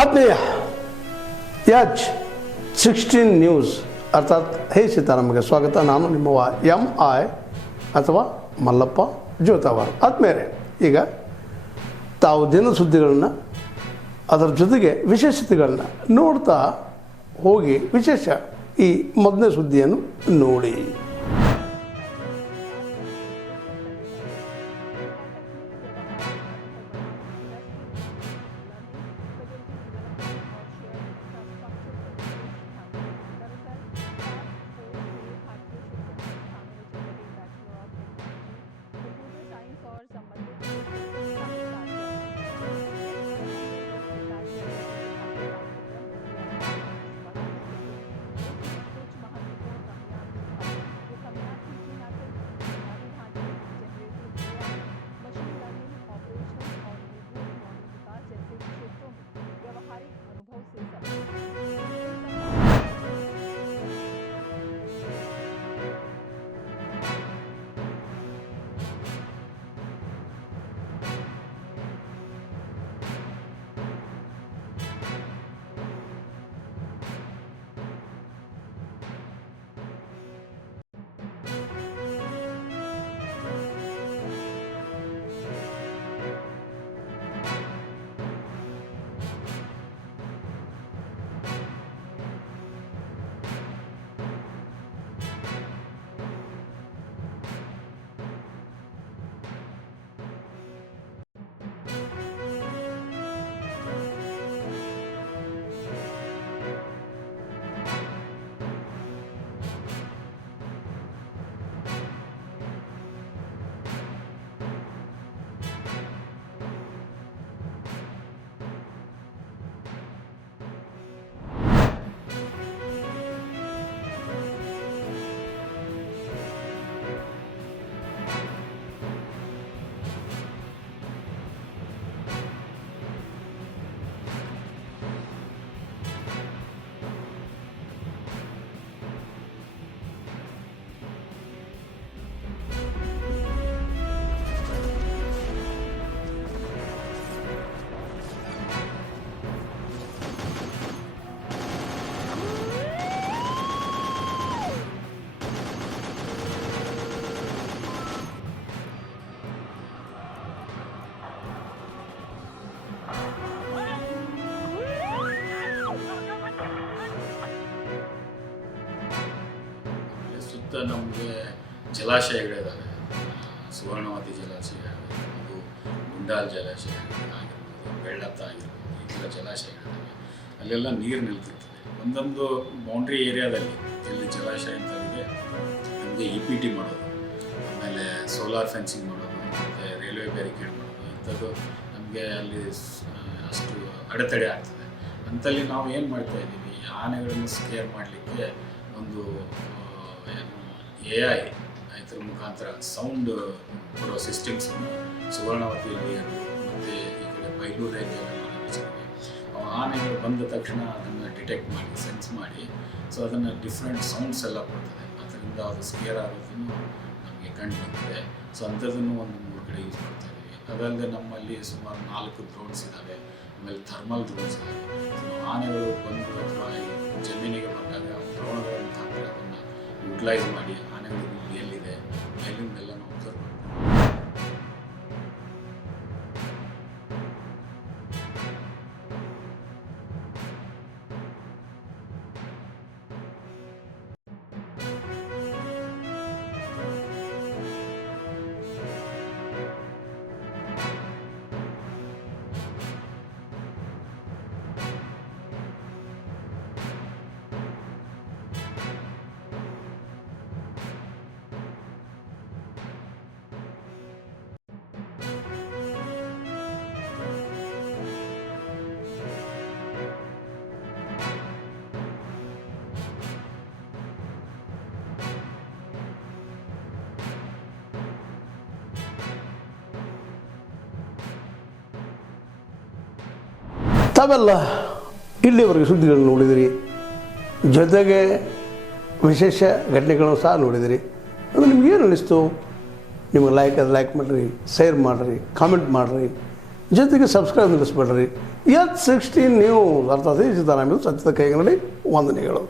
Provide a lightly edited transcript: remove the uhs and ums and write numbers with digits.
ಆತ್ಮೀಯ ಯಾಜ್ 16 ನ್ಯೂಸ್ ಅರ್ಥಾತ್ ಹೇ ಸೀತಾರಾಮಗೆ ಸ್ವಾಗತ. ನಾನು ನಿಮ್ಮವ MI ಅಥವಾ ಮಲ್ಲಪ್ಪ ಜೋತಾವಾರ್. ಆತ್ಮೀಯರೇ, ಈಗ ತಾವು ದಿನ ಸುದ್ದಿಗಳನ್ನು ಅದರ ಜೊತೆಗೆ ವಿಶೇಷತೆಗಳನ್ನ ನೋಡ್ತಾ ಹೋಗಿ ವಿಶೇಷ ಈ ಮೊದಲನೇ ಸುದ್ದಿಯನ್ನು ನೋಡಿ. ನಮಗೆ ಜಲಾಶಯಗಳಿದ್ದಾವೆ. ಸುವರ್ಣವತಿ ಜಲಾಶಯ ಆಗಿರ್ಬೋದು, ಗುಂಡಾಲ್ ಜಲಾಶಯ ಆಗಿರ್ಬೋದು, ಬೆಳ್ಳತ್ತ ಆಗಿರ್ಬೋದು, ಈ ಥರ ಜಲಾಶಯಗಳಿದ್ದಾವೆ. ಅಲ್ಲೆಲ್ಲ ನೀರು ನಿಲ್ತಿರ್ತದೆ. ಒಂದೊಂದು ಬೌಂಡ್ರಿ ಏರಿಯಾದಲ್ಲಿ ಎಲ್ಲಿ ಜಲಾಶಯ ಅಂತ ಇದೆ ನಮಗೆ EPT ಮಾಡೋದು, ಆಮೇಲೆ ಸೋಲಾರ್ ಫೆನ್ಸಿಂಗ್ ಮಾಡೋದು, ಮತ್ತು ರೈಲ್ವೆ ಬ್ಯಾರಿಕೇಡ್ ಮಾಡೋದು, ಇಂಥದ್ದು ನಮಗೆ ಅಲ್ಲಿ ಅಷ್ಟು ಅಡೆತಡೆ ಆಗ್ತದೆ. ಅಂಥಲ್ಲಿ ನಾವು ಏನು ಮಾಡ್ತಾಯಿದ್ದೀವಿ, ಆನೆಗಳನ್ನು ಸ್ಕೇರ್ ಮಾಡಲಿಕ್ಕೆ ಒಂದು AI ಇದ್ರ ಮುಖಾಂತರ ಸೌಂಡ್ ಕೊಡೋ ಸಿಸ್ಟಮ್ಸನ್ನು ಸುವರ್ಣವತಿಯಲ್ಲಿ ಮತ್ತು ಈ ಕಡೆ ಬೈಲೂರು ರೇಂಜಲ್ಲೆಲ್ಲ ರಚಿಸಿದೆ. ಆನೆಗಳು ಬಂದ ತಕ್ಷಣ ಅದನ್ನು ಡಿಟೆಕ್ಟ್ ಮಾಡಿ ಸೆನ್ಸ್ ಮಾಡಿ ಸೊ ಅದನ್ನು ಡಿಫ್ರೆಂಟ್ ಸೌಂಡ್ಸ್ ಎಲ್ಲ ಕೊಡ್ತದೆ. ಅದರಿಂದ ಅದು ಸ್ಕೇರ್ ಆಗೋದನ್ನು ನಮಗೆ ಕಂಡು ಬಂದಿದೆ. ಸೊ ಅಂಥದ್ದನ್ನು ಒಂದು 3 ಕಡೆ ಯೂಸ್ ಮಾಡ್ತಾ ಇದ್ದೀವಿ. ಅದಲ್ಲದೆ ನಮ್ಮಲ್ಲಿ ಸುಮಾರು 4 ಡ್ರೋನ್ಸ್ ಇದ್ದಾವೆ. ಆಮೇಲೆ ಥರ್ಮಲ್ ಡ್ರೋನ್ಸ್ ಇದ್ದಾವೆ. ಸೊ ಆನೆಗಳು ಬಂದು ಅಥವಾ ಈ ಜಮೀನಿಗೆ ಬಂದಾಗ ಡ್ರೋನ್ಗಳ ಮುಖಾಂತರ ಅದನ್ನು ಯುಟಿಲೈಸ್ ಮಾಡಿ ಆನೆಗಳು ಎಲ್ಲಿದೆ ಎಲ್ಲಿಂದೆಲ್ಲ ನಾವು ಅಬ್ಸರ್ವ್ ಮಾಡ್ತೀವಿ. ತಾವೆಲ್ಲ ಇಲ್ಲಿವರೆಗೆ ಸುದ್ದಿಗಳನ್ನು ನೋಡಿದಿರಿ, ಜೊತೆಗೆ ವಿಶೇಷ ಘಟನೆಗಳನ್ನು ಸಹ ನೋಡಿದಿರಿ. ಅದು ನಿಮಗೇನು ಅನ್ನಿಸ್ತು? ನಿಮಗೆ ಲೈಕ್ ಮಾಡಿರಿ, ಶೇರ್ ಮಾಡಿರಿ, ಕಾಮೆಂಟ್ ಮಾಡಿರಿ. ಜೊತೆಗೆ ಸಬ್ಸ್ಕ್ರೈಬ್ ನಿಲ್ಲಿಸ್ಬೇಡ್ರಿ. H16 ನ್ಯೂಸ್ ಅರ್ಥಾತ್ ಇದು ಸತ್ಯದ ಕೈಗನ್ನಡಿ ವಂದನೆಗಳು.